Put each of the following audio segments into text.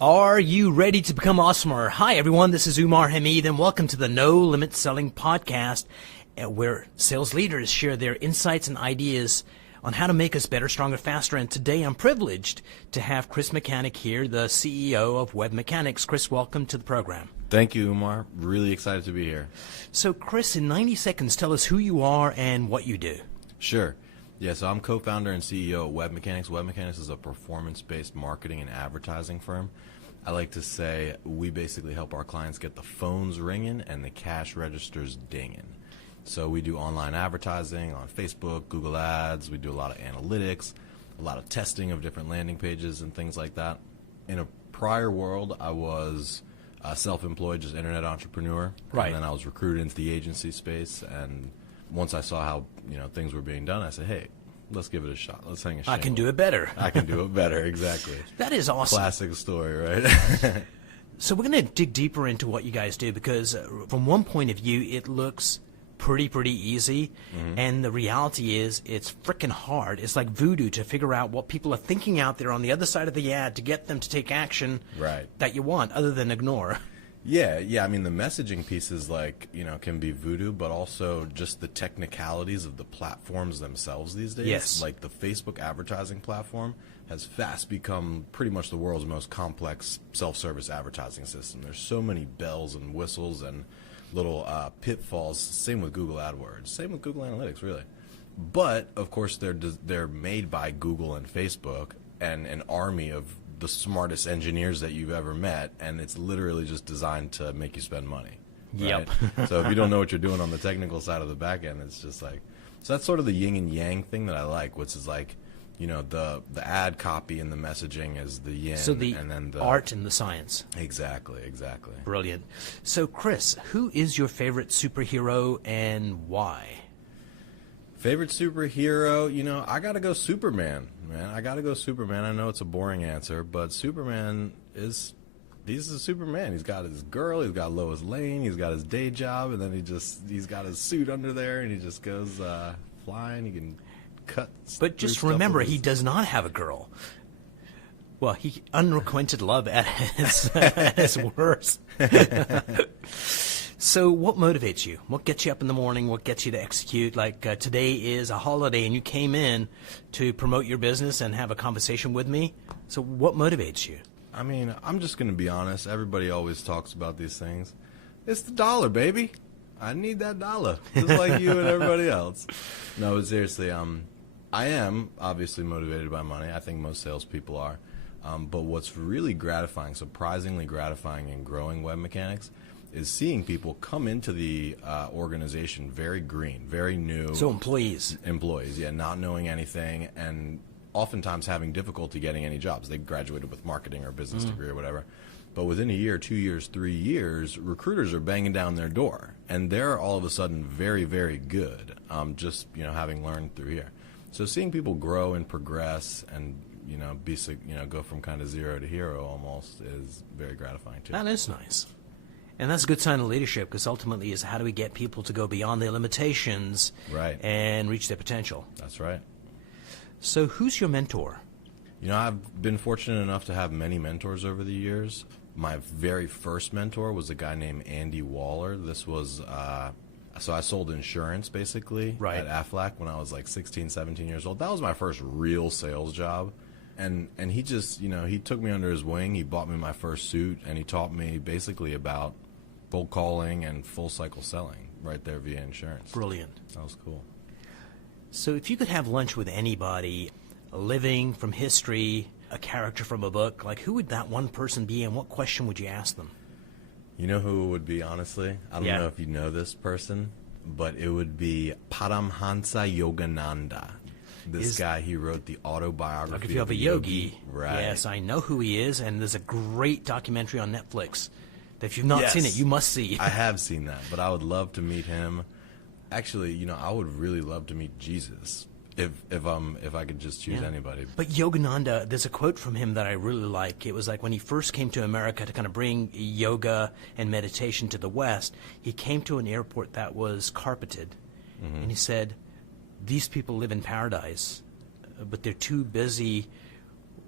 Are you ready to become awesomer? Hi, everyone. This is Umar Hamid, and welcome to the No Limit Selling Podcast, where sales leaders share their insights and ideas on how to make us better, stronger, faster. And today I'm privileged to have Chris Mechanic here, the CEO of WebMechanix. Chris, welcome to the program. Thank you, Umar. Really excited to be here. So, Chris, in 90 seconds, tell us who you are and what you do. Sure. Yeah, so I'm co-founder and CEO of WebMechanix. WebMechanix is a performance-based marketing and advertising firm. I like to say we basically help our clients get the phones ringing and the cash registers dinging. So we do online advertising on Facebook, Google Ads. We do a lot of analytics, a lot of testing of different landing pages and things like that. In a prior world, I was self-employed, just internet entrepreneur. Right. And then I was recruited into the agency space. And once I saw how things were being done, I said, hey, let's give it a shot. Let's hang a shingle. I can do it better. I can do it better, exactly. That is awesome. Classic story, right? So we're going to dig deeper into what you guys do because from one point of view, it looks pretty easy. Mm-hmm. And the reality is it's freaking hard. It's like voodoo to figure out what people are thinking out there on the other side of the ad to get them to take action that you want other than ignore. Yeah. I mean, the messaging pieces, can be voodoo, but also just the technicalities of the platforms themselves these days. Yes. Like the Facebook advertising platform has fast become pretty much the world's most complex self-service advertising system. There's so many bells and whistles and little pitfalls. Same with Google AdWords. Same with Google Analytics, really. But, of course, they're made by Google and Facebook and an army of the smartest engineers that you've ever met, and it's literally just designed to make you spend money. Right? Yep. So if you don't know what you're doing on the technical side of the back end, it's just like, so that's sort of the yin and yang thing that I like, which is like, the ad copy and the messaging is the yin. So the and then the art and the science. Exactly. Brilliant. So, Chris, who is your favorite superhero and why? Favorite superhero, I got to go Superman, man. I got to go Superman. I know it's a boring answer, but Superman he's a Superman. He's got his girl, he's got Lois Lane, he's got his day job, and then he's got his suit under there, and he just goes flying. He can cut. But just remember, he does not have a girl. Well, he unrequited love at his worst. So what motivates you? What gets you up in the morning? What gets you to execute? Like today is a holiday and you came in to promote your business and have a conversation with me. So what motivates you? I mean, I'm just going to be honest. Everybody always talks about these things. It's the dollar, baby. I need that dollar, just like you and everybody else. No, but seriously, I am obviously motivated by money. I think most salespeople are. But what's really gratifying, surprisingly gratifying in growing WebMechanix, is seeing people come into the organization very green, very new. So employees, yeah, not knowing anything, and oftentimes having difficulty getting any jobs. They graduated with marketing or business degree or whatever. But within a year, 2 years, 3 years, recruiters are banging down their door, and they're all of a sudden very, very good, just having learned through here. So seeing people grow and progress and go from kind of zero to hero almost is very gratifying too. That is nice. And that's a good sign of leadership because ultimately is how do we get people to go beyond their limitations and reach their potential. That's right. So who's your mentor? I've been fortunate enough to have many mentors over the years. My very first mentor was a guy named Andy Waller. This was, so I sold insurance basically at Aflac when I was like 16, 17 years old. That was my first real sales job. And he just, he took me under his wing. He bought me my first suit, and he taught me basically about cold calling and full cycle selling right there via insurance. Brilliant. That was cool. So if you could have lunch with anybody, a living from history, a character from a book, like who would that one person be, and what question would you ask them? You know who it would be, honestly? I don't know if you know this person, but it would be Paramhansa Yogananda. This guy, he wrote the autobiography of a yogi. Right. Yes, I know who he is, and there's a great documentary on Netflix that if you've not seen it, you must see. I have seen that, but I would love to meet him. Actually, I would really love to meet Jesus if I could just choose anybody. But Yogananda, there's a quote from him that I really like. It was like when he first came to America to kind of bring yoga and meditation to the West, he came to an airport that was carpeted, and he said, these people live in paradise, but they're too busy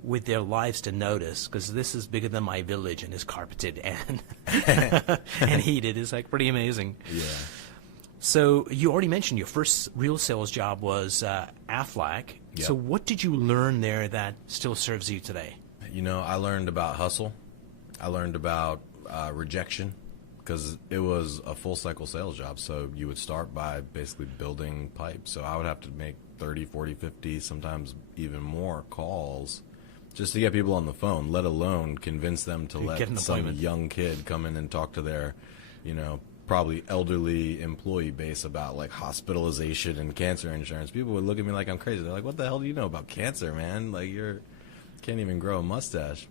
with their lives to notice, because this is bigger than my village and is carpeted and and heated. It's like pretty amazing. Yeah. So you already mentioned your first real sales job was Aflac. Yep. So what did you learn there that still serves you today? You know, I learned about hustle. I learned about rejection, because it was a full cycle sales job. So you would start by basically building pipes. So I would have to make 30, 40, 50, sometimes even more calls just to get people on the phone, let alone convince them to let some young kid come in and talk to their, you know, probably elderly employee base about like hospitalization and cancer insurance. People would look at me like I'm crazy. They're like, what the hell do you know about cancer, man? Like, can't even grow a mustache.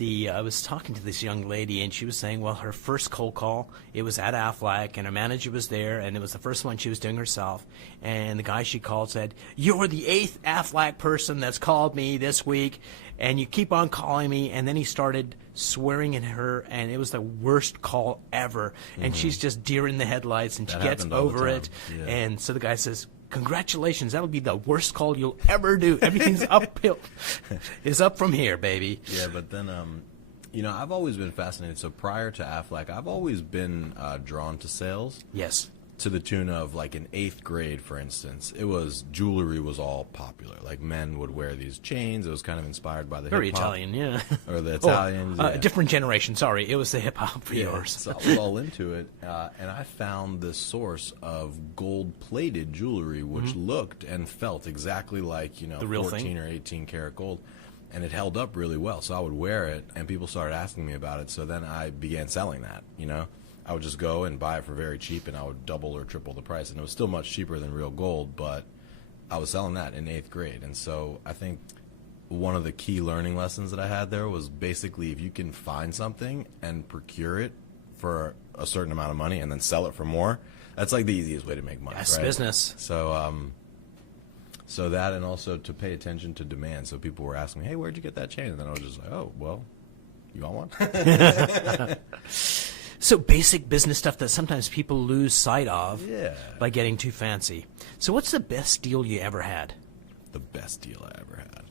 I was talking to this young lady, and she was saying, well, her first cold call, it was at Aflac, and her manager was there, and it was the first one she was doing herself. And the guy she called said, you're the 8th Aflac person that's called me this week, and you keep on calling me. And then he started swearing at her, and it was the worst call ever. And she's just deer in the headlights, and she gets over it. Yeah. And so the guy says, congratulations, that'll be the worst call you'll ever do. Everything's uphill. It's up from here, baby. Yeah, but then, you know, I've always been fascinated. So prior to Aflac, I've always been drawn to sales. Yes. To the tune of, like, in 8th grade, for instance, jewelry was all popular. Like, men would wear these chains. It was kind of inspired by the very hip-hop. Italian, yeah. Or the Italians. A different generation, sorry. It was the hip-hop for yours. So I was all into it, and I found this source of gold-plated jewelry, which looked and felt exactly like, you know, the real 14 thing. or 18 karat gold. And it held up really well. So I would wear it, and people started asking me about it. So then I began selling that, you know. I would just go and buy it for very cheap, and I would double or triple the price. And it was still much cheaper than real gold, but I was selling that in 8th grade. And so I think one of the key learning lessons that I had there was basically if you can find something and procure it for a certain amount of money and then sell it for more, that's like the easiest way to make money. That's right? business. So, so that, and also to pay attention to demand. So people were asking me, hey, where'd you get that chain? And then I was just like, oh, well, you want one? So basic business stuff that sometimes people lose sight of by getting too fancy. So what's the best deal you ever had? The best deal I ever had.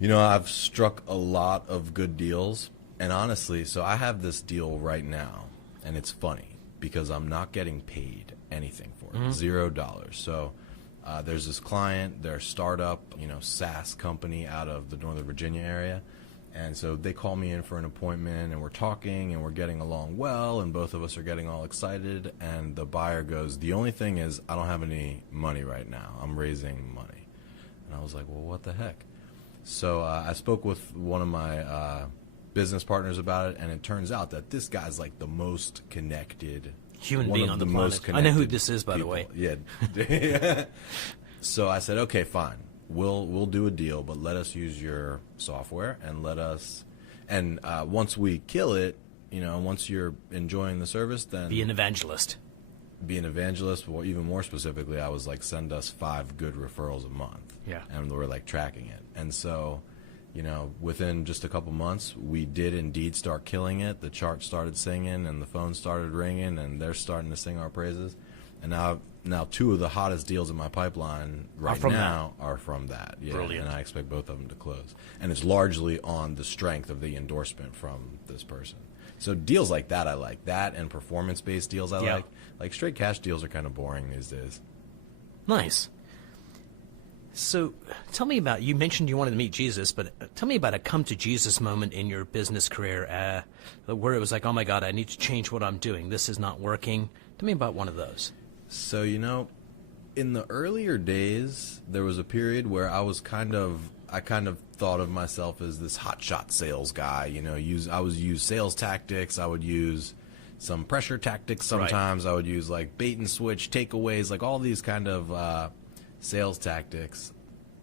You know, I've struck a lot of good deals. And honestly, so I have this deal right now, and it's funny because I'm not getting paid anything for it. $0. So there's this client, they're a startup, you know, SaaS company out of the Northern Virginia area. And so they call me in for an appointment, and we're talking, and we're getting along well, and both of us are getting all excited. And the buyer goes, the only thing is I don't have any money right now. I'm raising money. And I was like, well, what the heck? So I spoke with one of my business partners about it, and it turns out that this guy's like the most connected human being on the planet. I know who this is, by the way. Yeah. So I said, okay, fine. We'll do a deal, but let us use your software, and once we kill it, you know, once you're enjoying the service, then be an evangelist. Be an evangelist, or even more specifically, I was like, send us 5 good referrals a month. Yeah. And we're like tracking it. And so, you know, within just a couple months, we did indeed start killing it. The chart started singing, and the phone started ringing, and they're starting to sing our praises. And now 2 of the hottest deals in my pipeline right now are from that. Yeah, brilliant. And I expect both of them to close. And it's largely on the strength of the endorsement from this person. So deals like that I like. That and performance-based deals I like. Like straight cash deals are kind of boring these days. Nice. So tell me about, you mentioned you wanted to meet Jesus, but tell me about a come-to-Jesus moment in your business career where it was like, oh, my God, I need to change what I'm doing. This is not working. Tell me about one of those. So, you know, in the earlier days, there was a period where I kind of thought of myself as this hotshot sales guy. You know, I would use sales tactics. I would use some pressure tactics sometimes. Right. I would use like bait and switch, takeaways, like all these kind of sales tactics.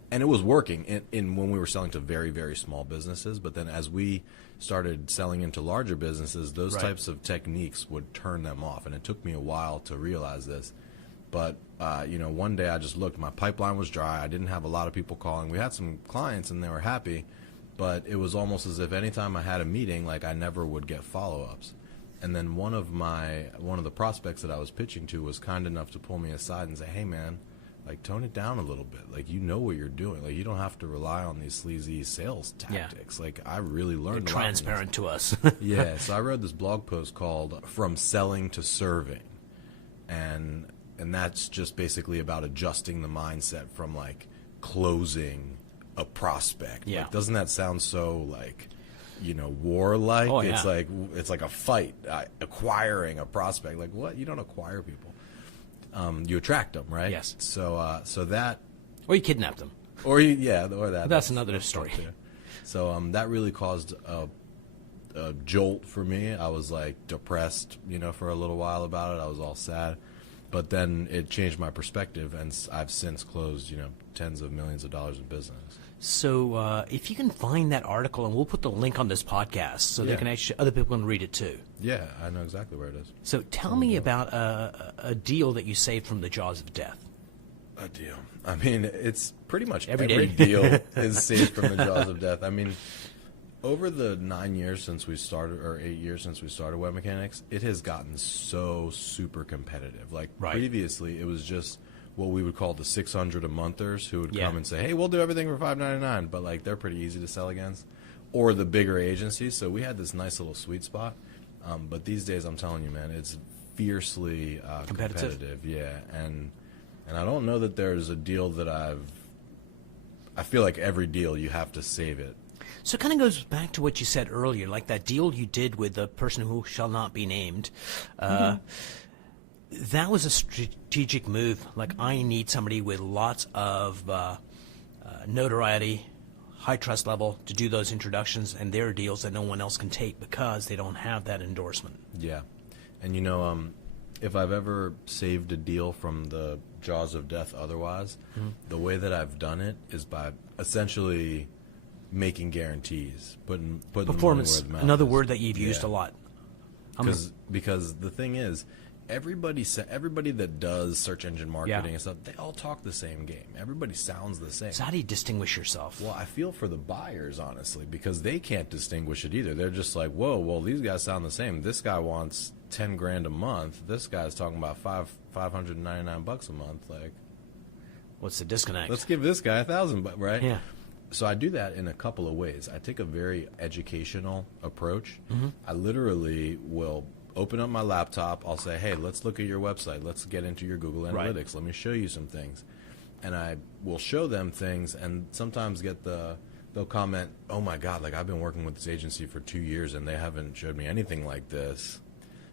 And it was working in when we were selling to very, very small businesses. But then as we started selling into larger businesses, those types of techniques would turn them off. And it took me a while to realize this. But, you know, one day I just looked. My pipeline was dry. I didn't have a lot of people calling. We had some clients, and they were happy. But it was almost as if anytime I had a meeting, like I never would get follow-ups. And then one of the prospects that I was pitching to was kind enough to pull me aside and say, hey, man, like tone it down a little bit. Like, you know what you're doing. Like, you don't have to rely on these sleazy sales tactics. Like, I really learned a lot from this. Transparent to us. Yeah, so I read this blog post called From Selling to Serving. And that's just basically about adjusting the mindset from, like, closing a prospect. Yeah. Like, doesn't that sound so, like, you know, warlike? Oh, yeah. It's like a fight, acquiring a prospect. Like, what? You don't acquire people. You attract them, right? Yes. So that, Or you kidnap them. or that. That's another story. So that really caused a jolt for me. I was like depressed, you know, for a little while about it. I was all sad, but then it changed my perspective, and I've since closed, you know, tens of millions of dollars in business. So if you can find that article, and we'll put the link on this podcast so they can actually, other people can read it too. Yeah, I know exactly where it is. So tell me about a deal that you saved from the jaws of death. A deal. I mean, it's pretty much Every every day. deal is saved from the jaws of death. I mean, over the 9 years since we started, or 8 years since we started WebMechanix, it has gotten so super competitive. Like, previously, it was just what we would call the 600 a monthers who would come and say, hey, we'll do everything for $5.99, but like they're pretty easy to sell against, or the bigger agencies. So we had this nice little sweet spot. But these days, I'm telling you, man, it's fiercely competitive. Yeah, and I don't know that there's a deal that I feel like every deal you have to save it. So it kind of goes back to what you said earlier, like that deal you did with the person who shall not be named. That was a strategic move. Like, I need somebody with lots of notoriety, high trust level to do those introductions, and their deals that no one else can take because they don't have that endorsement. Yeah. And, you know, if I've ever saved a deal from the jaws of death otherwise, the way that I've done it is by essentially making guarantees, putting performance, the money where the mouth another is. word that you've used a lot. Because the thing is, everybody that does search engine marketing and stuff, they all talk the same game. Everybody sounds the same. So how do you distinguish yourself? Well, I feel for the buyers, honestly, because they can't distinguish it either. They're just like, whoa, well, these guys sound the same. This guy wants $10,000 a month. This guy's talking about $599 a month. Like, what's the disconnect? Let's give this guy $1,000, right? Yeah. So I do that in a couple of ways. I take a very educational approach. I literally will open up my laptop. I'll say, hey, let's look at your website. Let's get into your Google Analytics. Let me show you some things. And I will show them things, and sometimes they'll comment, oh my God, like, I've been working with this agency for 2 years and they haven't showed me anything like this.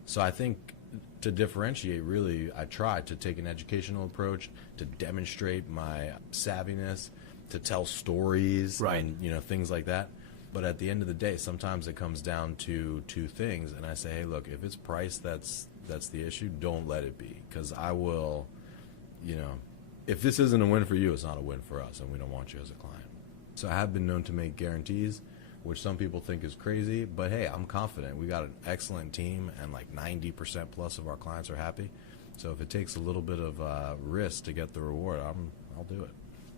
So I think to differentiate, really, I try to take an educational approach, to demonstrate my savviness, to tell stories, and, you know, things like that. But at the end of the day, sometimes it comes down to two things, and I say, hey, look, if it's price that's the issue, don't let it be, because I will, you know, if this isn't a win for you, it's not a win for us, and we don't want you as a client. So I have been known to make guarantees, which some people think is crazy, but hey, I'm confident. We got an excellent team, and like 90% plus of our clients are happy. So if it takes a little bit of risk to get the reward, I'll do it.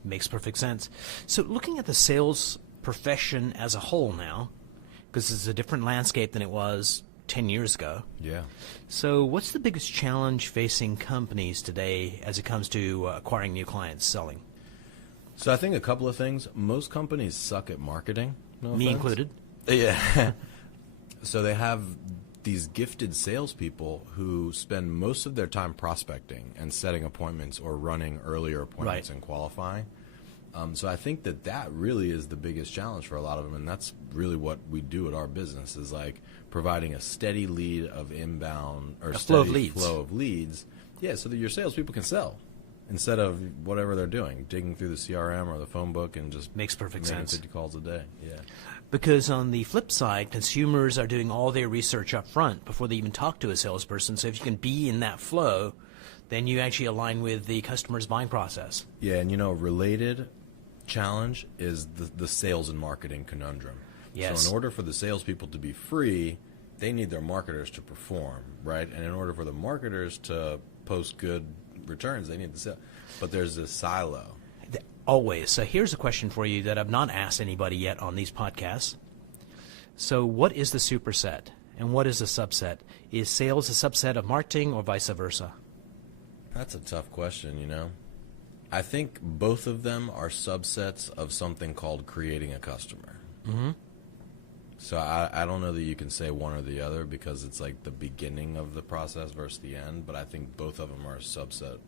Makes perfect sense. So looking at the sales profession as a whole now, because it's a different landscape than it was 10 years ago. Yeah. So what's the biggest challenge facing companies today as it comes to acquiring new clients, selling? So I think a couple of things. Most companies suck at marketing. No Me offense. included. Yeah. So they have these gifted salespeople who spend most of their time prospecting and setting appointments or running earlier appointments and qualifying. So I think that really is the biggest challenge for a lot of them, and that's really what we do at our business, is like providing a steady lead of inbound, or flow of leads. Yeah, so that your salespeople can sell instead of whatever they're doing, digging through the CRM or the phone book and just makes perfect making sense. 50 calls a day. Yeah. Because on the flip side, consumers are doing all their research up front before they even talk to a salesperson. So if you can be in that flow, then you actually align with the customer's buying process. Yeah, and you know, related challenge is the sales and marketing conundrum. Yes. So in order for the salespeople to be free, they need their marketers to perform, right? And in order for the marketers to post good returns, they need the sale. But there's this silo. Always. So here's a question for you that I've not asked anybody yet on these podcasts. So what is the superset and what is the subset? Is sales a subset of marketing or vice versa? That's a tough question, you know. I think both of them are subsets of something called creating a customer. Mm-hmm. So I don't know that you can say one or the other because it's like the beginning of the process versus the end, but I think both of them are a subset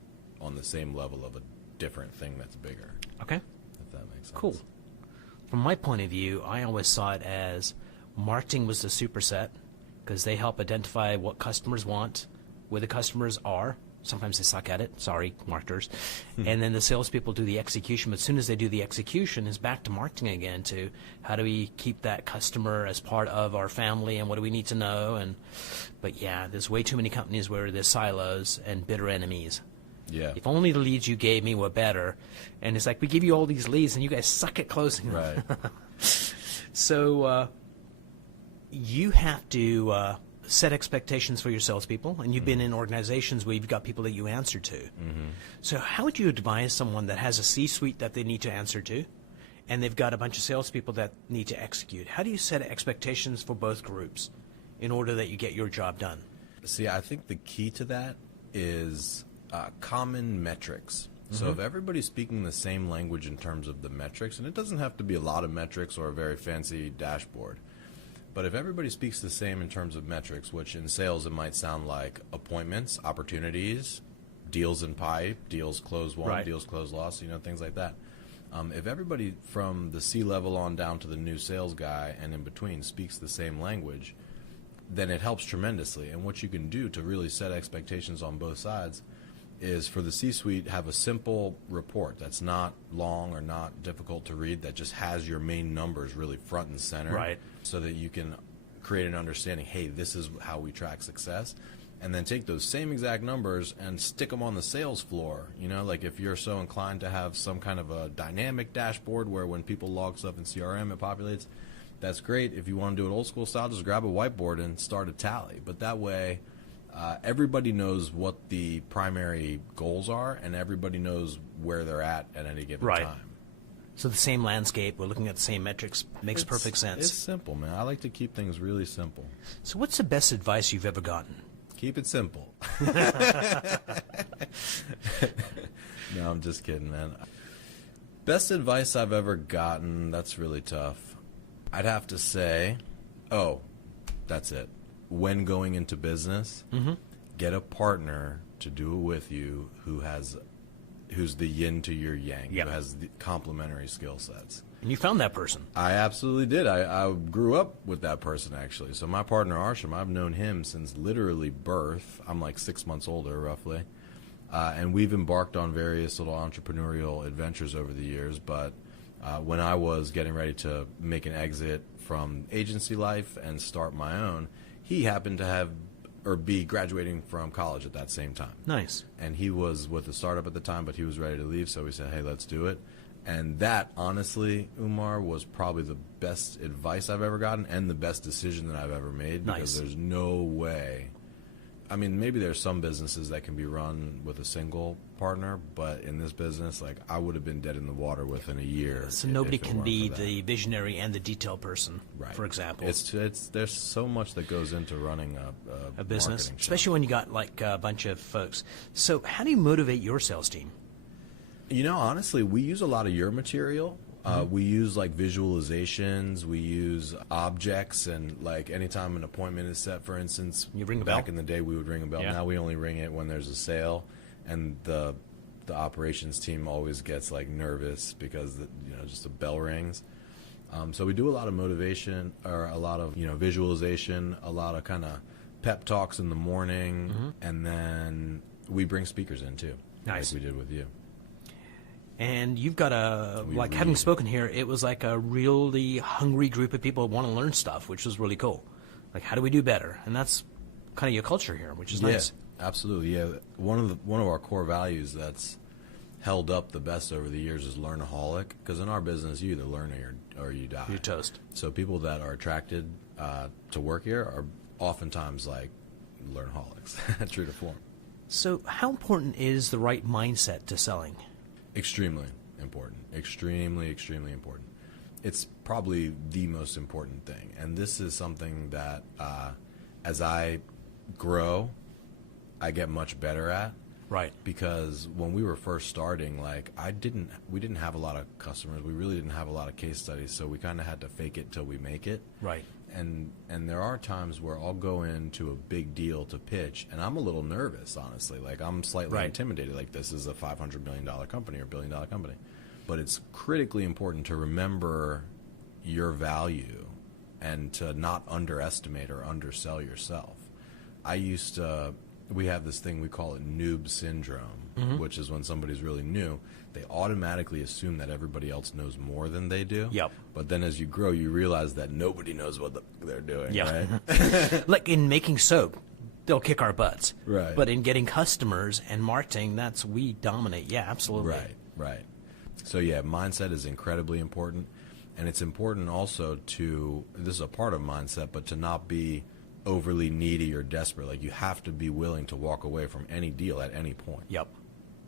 on the same level of a different thing that's bigger. Okay. If that makes sense. Cool. From my point of view, I always saw it as marketing was the superset because they help identify what customers want, where the customers are. Sometimes they suck at it. Sorry, marketers. And then the salespeople do the execution. But as soon as they do the execution, it's back to marketing again to how do we keep that customer as part of our family and what do we need to know. But yeah, there's way too many companies where there's silos and bitter enemies. Yeah. If only the leads you gave me were better. And it's like, we give you all these leads and you guys suck at closing them. Right. So you have to set expectations for your salespeople, and you've been in organizations where you've got people that you answer to. Mm-hmm. So how would you advise someone that has a C-suite that they need to answer to, and they've got a bunch of salespeople that need to execute? How do you set expectations for both groups in order that you get your job done? See, I think the key to that is common metrics. So if everybody's speaking the same language in terms of the metrics, and it doesn't have to be a lot of metrics or a very fancy dashboard, but if everybody speaks the same in terms of metrics, which in sales it might sound like appointments, opportunities, deals in pipe, deals closed won, Right. deals closed lost, things like that. If everybody from the C-level on down to the new sales guy and in between speaks the same language, then it helps tremendously. And what you can do to really set expectations on both sides is for the C-suite, have a simple report that's not long or not difficult to read, that just has your main numbers really front and center. Right. So that you can create an understanding, hey, this is how we track success. And then take those same exact numbers and stick them on the sales floor. Like if you're so inclined to have some kind of a dynamic dashboard where when people log stuff in CRM, it populates, that's great. If you want to do it old school style, just grab a whiteboard and start a tally. But that way, everybody knows what the primary goals are, and everybody knows where they're at any given Right. time. So the same landscape, we're looking at the same metrics, makes perfect sense. It's simple, man. I like to keep things really simple. So what's the best advice you've ever gotten? Keep it simple. No, I'm just kidding, man. Best advice I've ever gotten, that's really tough. I'd have to say, that's it. When going into business, get a partner to do it with you who's the yin to your yang, Yep. who has the complementary skill sets. And you found that person. I absolutely did. I grew up with that person, actually. So my partner, Arsham, I've known him since literally birth. I'm like 6 months older, roughly. And we've embarked on various little entrepreneurial adventures over the years. But when I was getting ready to make an exit from agency life and start my own, he happened to be graduating from college at that same time. Nice. And he was with a startup at the time, but he was ready to leave, so we said, hey, let's do it. And that, honestly, Umar, was probably the best advice I've ever gotten and the best decision that I've ever made, because Nice. there's no way. I mean, maybe there's some businesses that can be run with a single partner, but in this business, like, I would have been dead in the water within a year. So nobody if it can weren't be for that. the visionary and the detail person, Right. for example. There's so much that goes into running A business, marketing shop. especially when you got like a bunch of folks. So how do you motivate your sales team? Honestly, we use a lot of your material. We use like visualizations. We use objects, and like anytime an appointment is set, for instance, You ring a back bell? in the day we would ring a bell. Yeah. Now we only ring it when there's a sale, and the operations team always gets like nervous because just the bell rings. So we do a lot of motivation, or a lot of visualization, a lot of kind of pep talks in the morning, and then we bring speakers in too, Nice. like we did with you. And you've got We having read. spoken here, it was like a really hungry group of people who want to learn stuff, which was really cool. Like, how do we do better? And that's kind of your culture here, which is nice. Yeah, absolutely. Yeah, one of our core values that's held up the best over the years is learnaholic. Because in our business, you either learn or you die. You're toast. So people that are attracted to work here are oftentimes like learnaholics, true to form. So how important is the right mindset to selling? Extremely important. Extremely, extremely important. It's probably the most important thing. And this is something that as I grow, I get much better at. Right. Because when we were first starting, like we didn't have a lot of customers. We really didn't have a lot of case studies, so we kind of had to fake it till we make it. Right. And there are times where I'll go into a big deal to pitch, and I'm a little nervous, honestly. Like, I'm slightly intimidated. Like, this is a $500 million company or $1 billion company. But it's critically important to remember your value and to not underestimate or undersell yourself. We have this thing, we call it noob syndrome, which is when somebody's really new, they automatically assume that everybody else knows more than they do. Yep. But then as you grow, you realize that nobody knows what they're doing, right? Like in making soap, they'll kick our butts. Right. But in getting customers and marketing, we dominate. Yeah, absolutely. Right. So, yeah, mindset is incredibly important. And it's important also this is a part of mindset, but to not be overly needy or desperate. Like, you have to be willing to walk away from any deal at any point. Yep.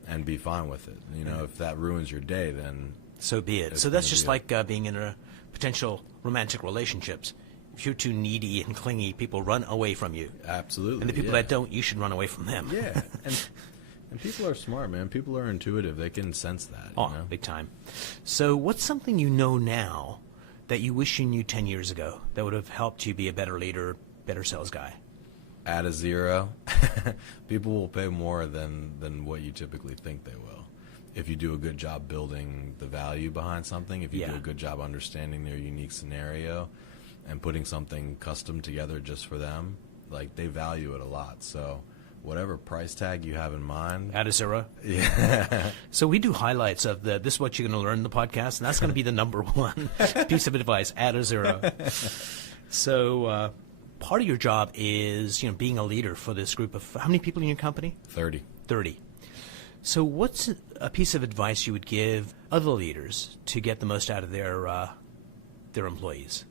And be fine with it. You know, if that ruins your day, then so be it. So that's just like being in a potential romantic relationships. If you're too needy and clingy, people run away from you. Absolutely. And the people that don't, you should run away from them. Yeah. And people are smart, man. People are intuitive. They can sense that. Oh, you know? Big time. So what's something you know now that you wish you knew 10 years ago that would have helped you be a better leader, better sales guy? Add a zero. People will pay more than what you typically think they will. If you do a good job building the value behind something, if you do a good job understanding their unique scenario and putting something custom together just for them, like, they value it a lot. So whatever price tag you have in mind. Add a zero. Yeah. So we do highlights of this is what you're going to learn in the podcast, and that's going to be the number one piece of advice. Add a zero. So part of your job is, being a leader for this group of, how many people in your company? 30. 30. So what's a piece of advice you would give other leaders to get the most out of their employees?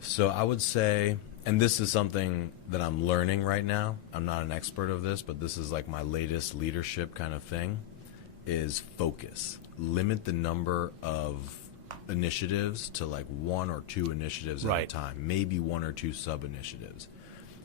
So I would say, and this is something that I'm learning right now. I'm not an expert of this, but this is like my latest leadership kind of thing, is focus. Limit the number of initiatives to like 1 or 2 initiatives at a time, maybe 1 or 2 sub-initiatives.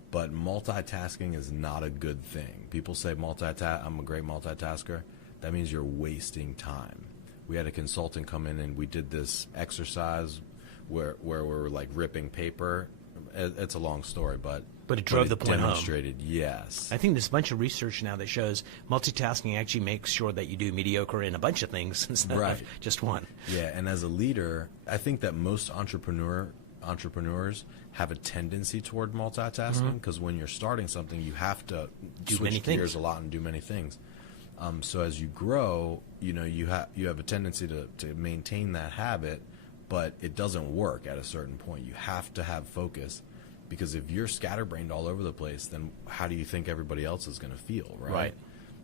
But multitasking is not a good thing. People say I'm a great multitasker. That means you're wasting time. We had a consultant come in and we did this exercise where we're like ripping paper. It's a long story, but it drove the point home. Demonstrated, yes. I think there's a bunch of research now that shows multitasking actually makes sure that you do mediocre in a bunch of things instead of just one. Yeah, and as a leader, I think that most entrepreneurs have a tendency toward multitasking because when you're starting something, you have to switch gears a lot and do many things. So as you grow, you have a tendency to maintain that habit, but it doesn't work at a certain point. You have to have focus, because if you're scatterbrained all over the place, then how do you think everybody else is going to feel, right?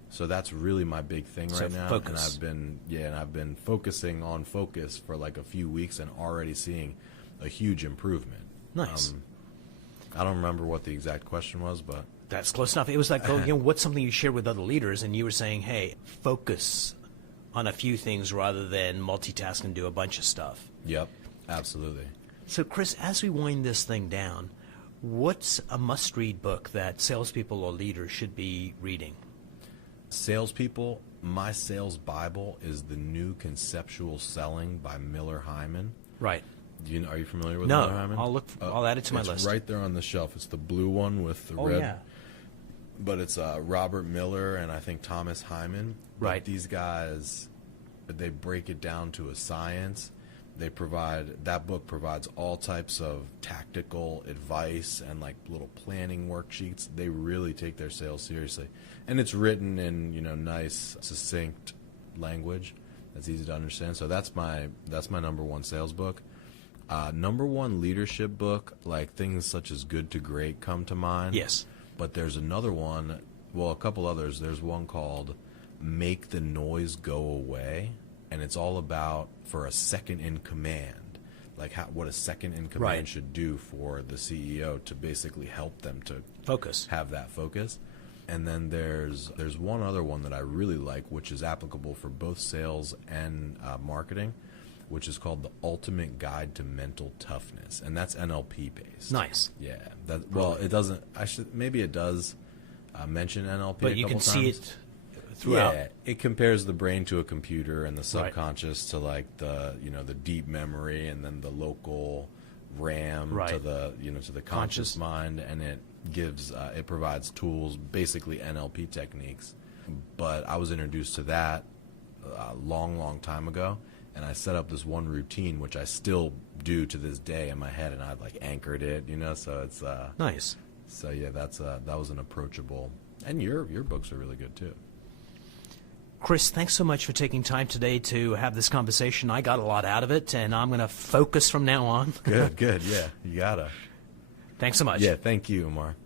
So that's really my big thing right now. Focus. And I've been focusing on focus for like a few weeks and already seeing a huge improvement. Nice. I don't remember what the exact question was, but that's close enough. It was like, what's something you shared with other leaders, and you were saying, hey, focus on a few things rather than multitask and do a bunch of stuff. Yep, absolutely. So, Chris, as we wind this thing down, what's a must-read book that salespeople or leaders should be reading? Salespeople, my sales Bible is The New Conceptual Selling by Miller Hyman. Right. Are you familiar with Miller Hyman? I'll add it to my list. It's right there on the shelf. It's the blue one with the red. Yeah. But it's Robert Miller and I think Thomas Hyman. Right. But these guys, they break it down to a science. That book provides all types of tactical advice and like little planning worksheets. They really take their sales seriously. And it's written in, nice, succinct language that's easy to understand. So that's my number one sales book. Number one leadership book, like things such as Good to Great come to mind. Yes. But there's another one, a couple others. There's one called Make the Noise Go Away, and it's all about for a second in command, like what a second in command should do for the CEO to basically help them to have that focus. And then there's one other one that I really like, which is applicable for both sales and marketing, which is called The Ultimate Guide to Mental Toughness, and that's NLP based. Nice. Yeah. It doesn't. Maybe it does mention NLP, but you can see it throughout. Yeah, it compares the brain to a computer and the subconscious to like the the deep memory, and then the local RAM to the to the conscious mind, and it gives it provides tools, basically NLP techniques. But I was introduced to that a long time ago, and I set up this one routine which I still do to this day in my head, and I've like anchored it, so it's nice. So yeah, that was an approachable, and your books are really good too. Chris, thanks so much for taking time today to have this conversation. I got a lot out of it, and I'm going to focus from now on. Good, yeah, you gotta. Thanks so much. Yeah, thank you, Umar.